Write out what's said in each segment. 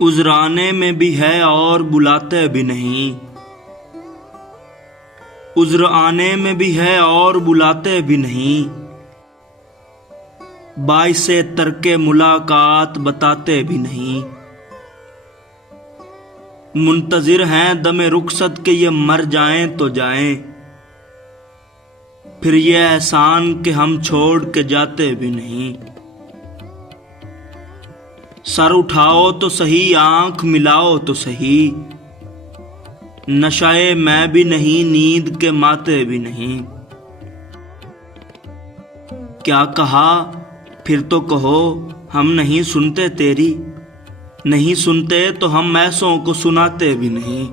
उजराने में भी है और बुलाते भी नहीं। उज्र आने में भी है और बुलाते भी नहीं। बाइसे तरके मुलाकात बताते भी नहीं। मुंतजिर हैं दमे रुखसत के ये मर जाएं तो जाएं, फिर ये एहसान के हम छोड़ के जाते भी नहीं। सर उठाओ तो सही, आंख मिलाओ तो सही, नशाए मैं भी नहीं, नींद के माते भी नहीं। क्या कहा फिर तो कहो, हम नहीं सुनते तेरी, नहीं सुनते तो हम ऐसों को सुनाते भी नहीं।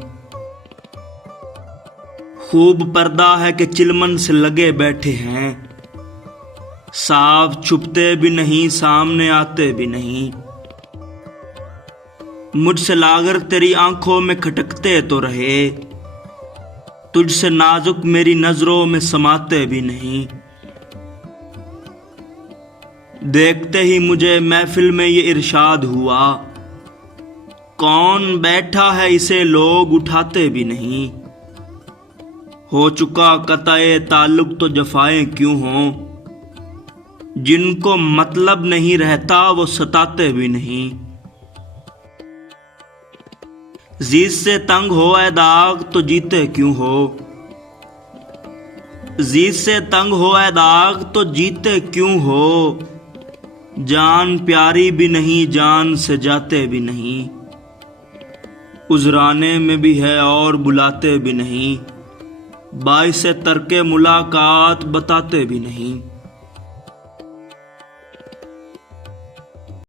खूब पर्दा है कि चिलमन से लगे बैठे हैं, साफ छुपते भी नहीं, सामने आते भी नहीं। मुझसे लागर तेरी आंखों में खटकते तो रहे, तुझसे नाजुक मेरी नजरों में समाते भी नहीं। देखते ही मुझे महफिल में ये इरशाद हुआ, कौन बैठा है इसे लोग उठाते भी नहीं। हो चुका कताए ताल्लुक तो जफाएं क्यों हों, जिनको मतलब नहीं रहता वो सताते भी नहीं। जीत से तंग हो ऐ दाग तो जीते क्यों हो, जीत से तंग हो ऐ दाग तो जीते क्यों हो। जान प्यारी भी नहीं, जान से जाते भी नहीं। उजराने में भी है और बुलाते भी नहीं, बाइसे तरके मुलाकात बताते भी नहीं।